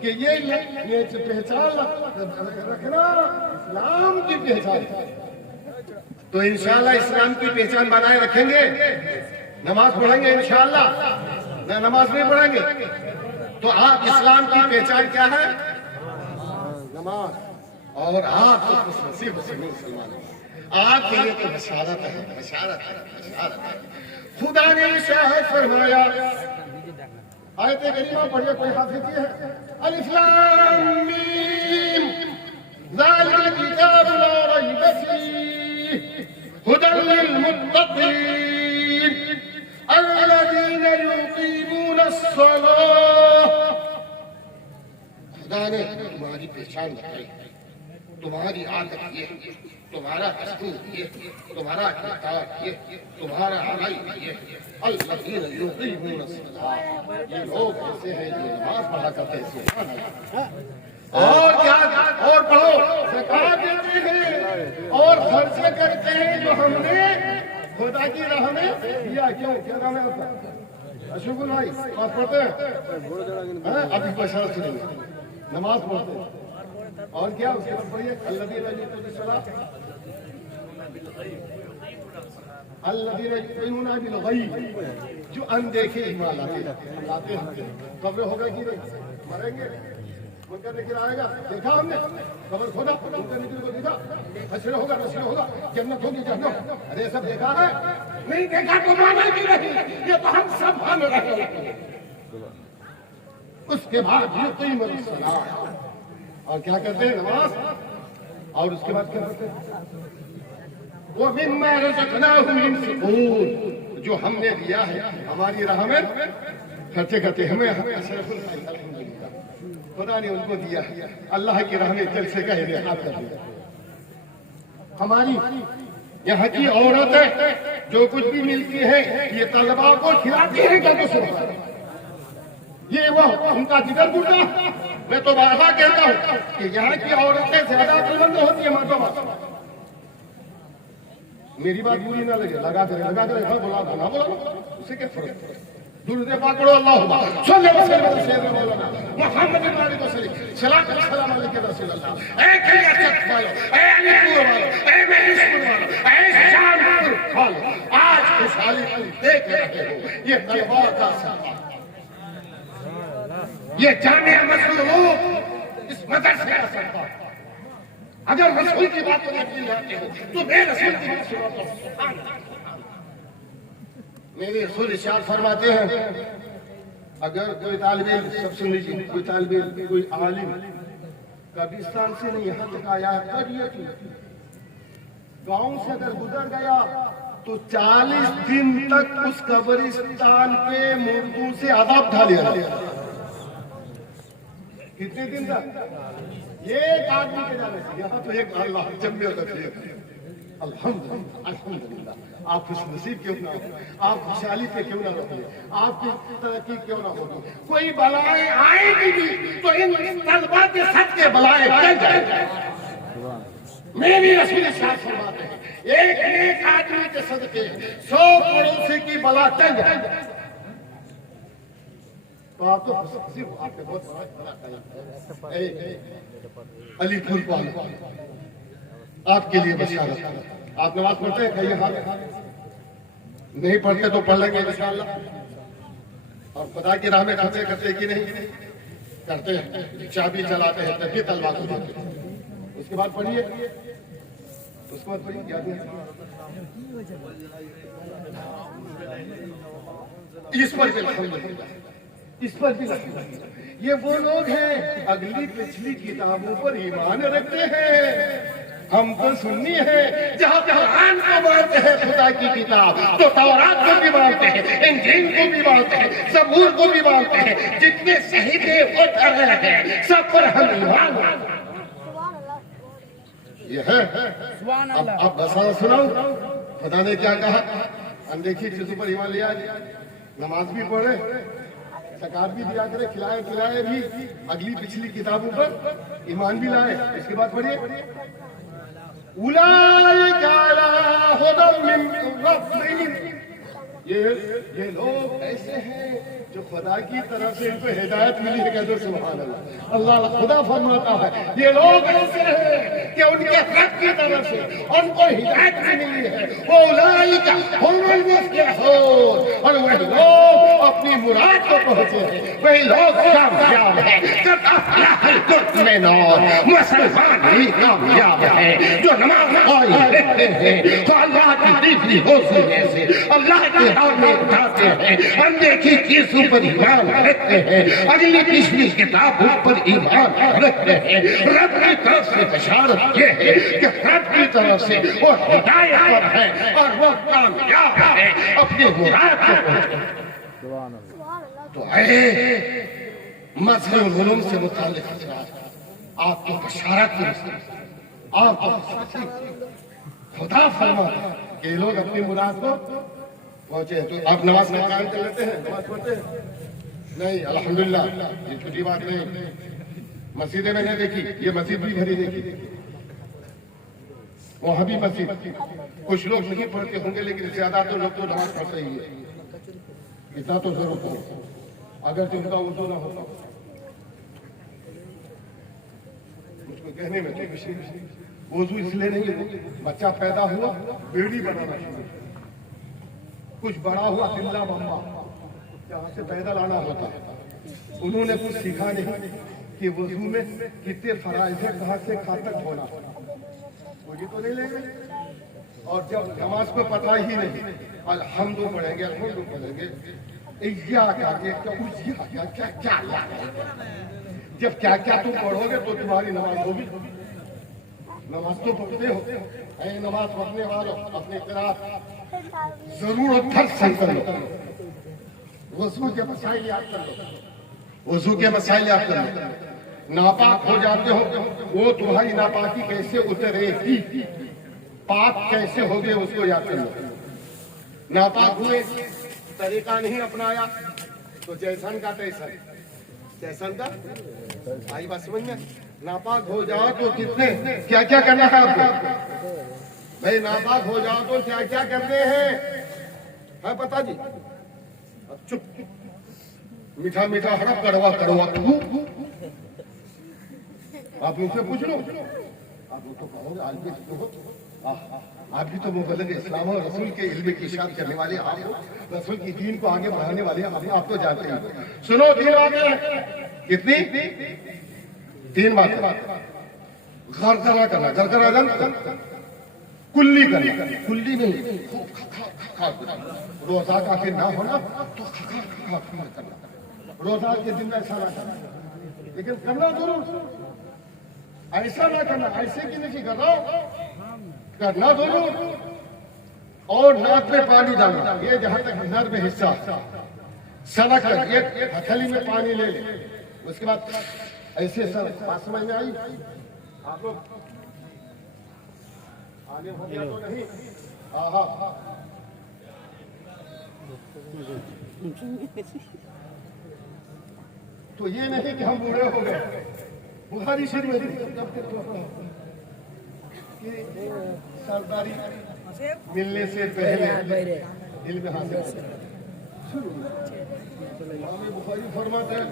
कि ये पहचान रखना इस्लाम की पहचान, तो इंशाल्लाह इस्लाम की पहचान बनाए रखेंगे, नमाज पढ़ेंगे इंशाल्लाह। ना नमाज नहीं पढ़ेंगे तो आप इस्लाम की पहचान क्या है? नमाज। और आप तो खुश नसीब मुसलमान, आपके लिए तो बशारत है, बशारत है, बशारत है। खुदा ने शायद फरमाया, आयत करीमा पढ़िए, कोई हाफिज है। अलिफ लाम मीम ज़ालिकल किताबु ला रैब फीह हुदन लिल मुत्तक़ीन अल्लज़ीना युक़ीमूना अस्सलाह। खुदा ने तुम्हारी पहचान बताई, तुम्हारी आदत ये, तुम्हारा दस्तूर ये, तुम्हारा किरदार ये, तुम्हारा अमल ये। अल्लज़ीना युक़ीमूना अस्सलाह, ये लोग ऐसे हैं जो नमाज पढ़ा करते हैं। सुभान अल्लाह। और क्या, और पढ़ो, ज़कात देते हैं और खर्च करते हैं जो हमने खुदा की राह में दिया। क्यों, क्या नाम है आपका? अशुकुल भाई, आप पढ़ते हैं? अभी कोई शर्त सुनेंगे, नमाज पढ़ते हैं और क्या उसके बाद पढ़िए, अल्लज़ीना युक़ीमूना युक़ीमूना बिल ग़ैब, जो अनदेखे ईमान लाते हैं। कब्र होगा कि नहीं, मरेंगे, मुनकर नकीर आएगा, देखा हमने, कब्र खोदा, मुनकर नकीर को देखा, हश्र होगा, नश्र होगा, जन्नत होगी, जहन्नम, अरे सब देखा है? नहीं देखा तो माना की नहीं, ये तो हम सब मान रहे हैं। उसके बाद युक़ीमूना सलाह, और क्या करते हैं, नमाज, और उसके बाद क्या करते हैं, वो मिम्मा रज़क़नाहुम युनफ़िक़ून, जो हमने दिया है हमारी राह में खर्चे करते। हमें अशरफुल खल्क़, अल्हम्दुलिल्लाह, खुदा ने उनको दिया, अल्लाह की राह में चल से कह दिया, कर दिया। हमारी यहाँ की औरतें जो कुछ भी मिलती है ये तलबा को खिलाती है, क्या कुछ ये वो उनका जिगर गुर्दा। मैं तो बारहा कहता हूँ कि यहाँ की औरतें ज्यादा अक्लमंद होती है मर्दों। मेरी बात बुरी ना लगे, लगा दे, हाँ बोला ना बोला, उसे क्या फर्क पड़े। दुरूद पाक पढ़ो, अल्लाहुम्मा सल्ली व सल्लिम अला सय्यिदिना मौलाना मुहम्मद व आलिहि व सल्लिम। सलात व सलाम अलैका रसूलल्लाह। ऐ खिलाफत वालों, ऐ अलीपुर वालों, ऐ मेहसपुर वालों, ऐ शामपुर वालों, आज खुशहाली देख रहे हो। ये तलबा का सफा, ये जामिया मसरूफ, इस मदरसे का सफा। अगर रसूल की बात को यकीन लाते हो तो मैं रसूल की बात सुनाता हूं। मेरे रसूल इरशाद फरमाते हैं, अगर कोई तालिब इल्म, सब सुन लीजिए, कोई तालिब इल्म, कोई आलिम कब्रिस्तान से नहीं यहाँ तक आया है, गांव से अगर गुजर गया तो 40 दिन तक उस कब्रिस्तान के मुर्दों से अज़ाब ढा लिया। कितने दिन तक? एक आदमी के जाने से, यहाँ तो एक अल्लाह जम्मे रखिए। अल्हम्दुलिल्लाह, अल्हम्दुलिल्लाह। आप खुश नसीब क्यों ना हो, आप खुशहाली पे क्यों ना रहिए, आपकी तरक्की क्यों ना होगी। कोई बलाएं आएगी भी तो इन तलबा के सद के बलाएं टल जाएंगे। मेरी रसूल इरशाद फरमाते हैं, एक आदमी के सदके 100 पड़ोसी की बला टल जाएगी। तो आप तो आपके बहुत अलीपुर आपके लिए बशारत। आप नमाज पढ़ते हैं, कहिए हाथ, नहीं पढ़ते तो पढ़ लेंगे इंशाअल्लाह। और खुदा की राह में खर्चे करते कि नहीं करते हैं, चाबी चलाते हैं तभी तलवार को देते हैं। उसके बाद पढ़िए, उसके बाद पढ़िए, याद नहीं, इस पर भी अल्हम्दुलिल्लाह, इस पर भी ये वो लोग हैं अगली पिछली किताबों पर ईमान रखते हैं। हम तो सुन्नी है, जहाँ कुरान को मानते हैं खुदा की किताब, तो तौरात को भी मानते हैं, इंजील को भी मानते हैं, ज़बूर को भी मानते हैं, जितने सहीफे उतर रहे हैं सब पर हम ईमान। ये है। अब बसारा सुनाओ, खुदा ने क्या कहा। अनदेखी चीजों पर ईमान लिया, नमाज भी पढ़े, ज़कात भी दिया करे, खिलाए खिलाए भी, अगली पिछली किताबों पर ईमान भी लाए। इसके बाद पढ़िए, उलाइका अला हुदन मिन रब्बिहिम, ये लोग ऐसे हैं जो खुदा की तरफ से इनको हिदायत मिली है। कहते सुभान अल्लाह, अल्लाह खुदा फरमाता है ये लोग ऐसे हैं कि उनके रब की तरफ से उनको हिदायत मिली है। उलाइका हुमुल मुफ्लिहून, और वही लोग अपनी मुराद को पहुंचे हैं वही लोग कामयाब है। मुसलमान ही कामयाब है जो नमाज पढ़ते हैं तो अल्लाह की दीदी होती है से अल्लाह की राह में उठाते हैं, अनदेखी चीजों पर ईमान रखते हैं, अगली पिछली किताबों पर ईमान रखते हैं। रब की तरफ से बशारत ये है कि रब की तरफ से वो हिदायत पर है और वो कामयाब है अपने मुराद को तो है। मसले उलूम से मुताल्लिक आपको बशारत आपको खुदा फरमाता कि लोग अपनी मुराद को पहुंचे। तो आप नमाज का काम कर लेते हैं, नमाज पढ़ते हैं? नहीं, अल्हम्दुलिल्लाह ये छोटी बात नहीं। मस्जिदें मैंने देखी, ये मस्जिद भी भरी देखी, वहां भी मस्जिद कुछ लोग नहीं पढ़ते होंगे लेकिन ज्यादातर लोग तो नमाज पढ़ते ही है। इतना तो जरूर पढ़ो अगर जिनका वजू ना होता मुझको कहने में वजू इसलिए नहीं, बच्चा पैदा हुआ बेड़ी बनाना शुरू, कुछ बड़ा हुआ तिल्ला बम्बा जहाँ से पैदल आना होता है, उन्होंने कुछ सीखा नहीं कि वजू में कितने फराइज है, कहाँ से कहाँ तक होना, वही तो नहीं लेंगे। और जब नमाज को पता ही नहीं, अल्हम्दु पढ़ेंगे, अल्हम्दु पढ़ेंगे, जब क्या क्या तुम पढ़ोगे तो तुम्हारी नमाज होगी। नमाज तो पढ़ते हो, नमाज पढ़ने वालों अपने किरात जरूर से कर लो, वजू के मसाइल याद कर लो, वजू के मसाइल याद कर लो। नापाक हो जाते हो वो तुम्हारी नापाकी कैसे उतरेगी, पाक कैसे हो गए उसको याद कर लो। नापाक हुए तरीका नहीं अपनाया तो जैसन का तैसन, जैसन का आई बात समझ में। नापाक हो जाओ तो कितने क्या क्या करना है आपको भाई, नापाक हो जाओ तो क्या क्या करने हैं है पता जी। अब चुप, मीठा मीठा हड़प, कड़वा कड़वा तू, आप मुझसे पूछ लो, आप तो कहोगे आज भी हो, आप भी तो मुबल्लिग इस्लाम और रसूल के इल्म की इशाद करने वाले आप हो, रसूल की दीन को आगे बढ़ाने वाले आप तो जानते हैं। सुनो, 3 बातें, कितनी 3 बातें। गरगरा करना, गरगरा कुल्ली करना, कुल्ली नहीं, रोजा का फिर ना होना तो करना, रोजा के दिन ऐसा ना करना, लेकिन करना जरूर, ऐसा ना करना ऐसे की नहीं कर रहा हूं, करना जरूर। और नाक में पानी डालना, ये जहां तक नर में हिस्सा सड़क एक हथेली में पानी ले ले, उसके बाद ऐसे सर बात समझ में आई आप लोग, आगे हो गया तो नहीं। तो ये नहीं कि हम बूढ़े हो गए, बुखारी शरीफ कि सरदारी मिलने से पहले इल्म हासिल शुरू। बुखारी फरमाते हैं,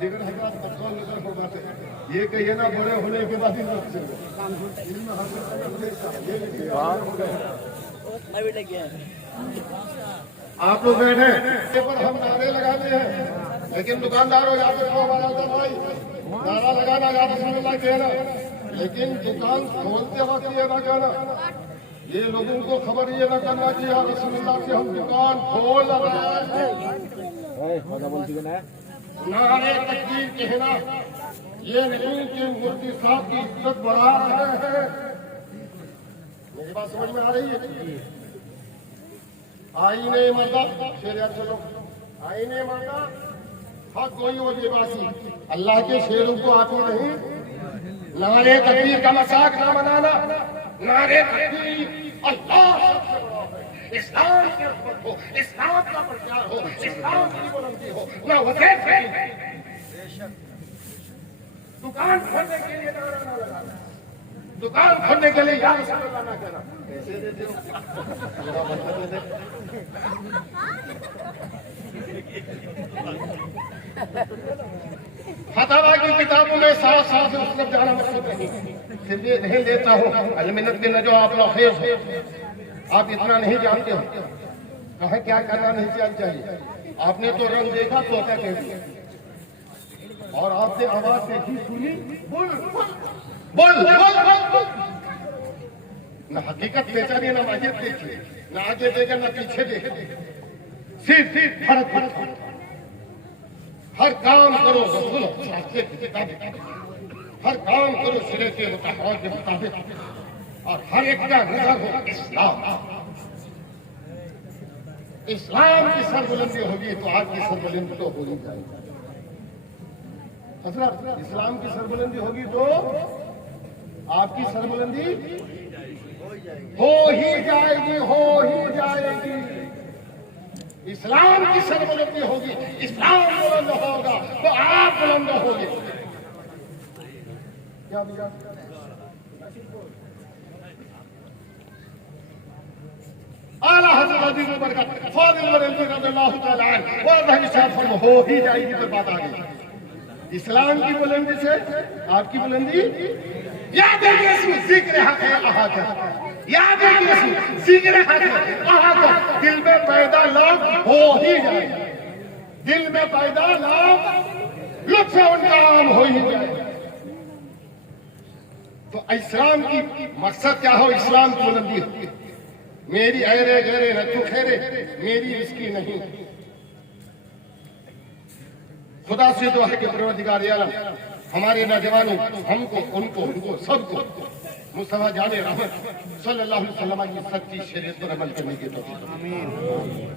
लेकिन हजरत अफगान नजर फरमाते हैं, ये कहिए ना बड़े होने के बाद इल्म हासिल आप लोग बैठे पर हम नारे लगाते हैं, लेकिन दुकानदारों यहाँ पे हमारा भाई नारा लगाना या रसूलुल्लाह कहना, लेकिन दुकान खोलते वक्त ये ना कहना, ये लोगों को खबर ये ना करना कि या रसूलुल्लाह से हम दुकान खोल रहे हैं। नारे तकबीर कहना ये नहीं कि मुफ्ती साहब की इज्जत बढ़ा रहे हैं। मेरी बात समझ में आ रही है? आईने मर्दा शेर, चलो आईने मर्दा हक कोई वो बेबासी, अल्लाह के शेरों को आती नहीं। नारे तकबीर का मजाक ना बनाना, नारे तकबीर अल्लाह इस्लाम की अज़मत हो, इस्लाम का प्रचार हो, इस्लाम की बुलंदी हो, ना वज़ीफे। दुकान खोलने के लिए नारा ना लगाना, दुकान खोलने के लिए या रसूलुल्लाह ना कहना। पैसे देते हो फतवा की किताबों में साफ साफ उस तरफ जाना मकसद नहीं, नहीं लेता हूँ अलमिनत के न जो आप लोग आप इतना नहीं जानते हो। कहा क्या करना नहीं चाहिए। आपने तो रंग देखा तोता कह दिया, और आपने आवाज देखी सुनी, बोल बोल बोल बोल। न हकीकत पहचानी, न माहियत देखी, न आगे देखे न पीछे देखे, सिर्फ फर्क फर्क। हर काम करो रसूल के मुताबिक, हर काम करो शरीयत के मुताबिक, और हर एक का नजर हो इस्लाम। इस्लाम की सरबुलंदी होगी तो आपकी सरबुलंदी तो हो ही जाएगी। हजरत, इस्लाम की सरबुलंदी होगी तो आपकी सरबुलंदी हो ही जाएगी, हो ही जाएगी। इस्लाम की सरबुलंदी होगी, इस्लाम बुलंद होगा तो आप बुलंद होगे। क्या भैया? आला हज़रत अजीज़ बरकत फादिल रज़ियल्लाहु तआला अन्हु वो रहम साहब हो ही जाएगी तो बात आ गई। इस्लाम की बुलंदी से आपकी बुलंदी, याद है यीशु जिक्र हक है अहाद, याद है यीशु जिक्र हक है अहाद। दिल में पैदा लाभ हो ही जाएगा, दिल में पैदा लाभ लुत्फ उनका आम हो ही जाएगा। तो इस्लाम की मकसद क्या हो? इस्लाम की बुलंदी। मेरी ऐरे गहरे न तू खेरे, मेरी इसकी नहीं। खुदा से दुआ है कि परवरदिगार आलम हमारे नौजवानों हमको, उनको, उनको सबको मुस्तफा जाने रहमत सल्लल्लाहु अलैहि वसल्लम की सच्ची शरीयत पर अमल करने की तौफीक।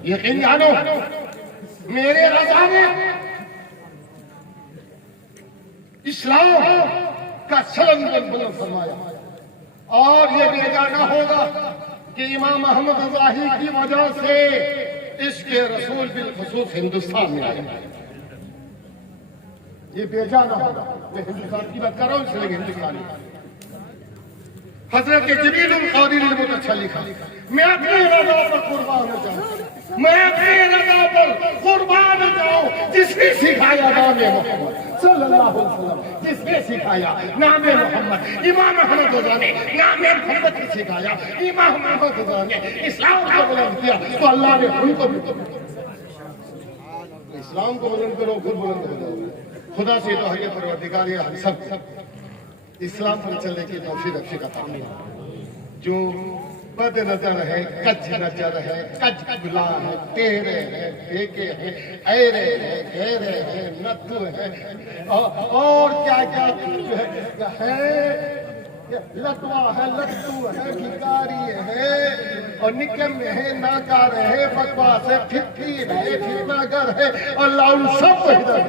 यकीन जानो मेरे रज़ा ने इस्लाम का सलन बुलंद फरमाया, और ये बेगाना होगा कि इमाम मोहम्मद रज़ाही की वजह से इश्क़ रसूल बिलखुसूस हिंदुस्तान में आया। ये बेजाना होगा। मैं हिंदुस्तान की बात कर रहा हूँ इसलिए हिंदुस्तानी। हजरत जबीरुल क़ादिर ने बहुत अच्छा लिखा, मैं अपने रज़ा पर कुर्बान हो जाऊं, मैं अपने रज़ा पर कुर्बान हो जाऊं जिसने सिखाया नाम मोहम्मद सल्लल्लाहु अलैहि वसल्लम, जिसने सिखाया नाम मोहम्मद। इमाम अहमद रज़ा ने नाम मोहम्मद को सिखाया, इमाम अहमद रज़ा ने इस्लाम को बुलंद किया, तो अल्लाह ने उनको भी इस्लाम को बुलंद करो, खुद बुलंद हो जाओगे। खुदा से तो है परवरदिगार हम सब इस्लाम पर चलने की तौफीक अता फरमाए। जो बद नजर है, कच नजर है, कच गुला है, तेरे है, फेके है, ऐरे है, घेरे है, नथु है, और क्या क्या है, लटवा है, लट्टू है, भिखारी है, और निकम है, नाकार है, बकवास है, फिक्कीर है, फितनागर है, और लाउल सब इधर।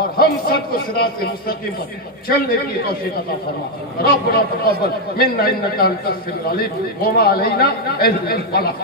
और हम सबको सिरात मुस्तकीम पर चलने की तौफीक अता फरमा। रब्बना तक़ब्बल मिन्ना इन्नका अंतस समीउल अलीम व मा अलैना इल्ला अल बलाग।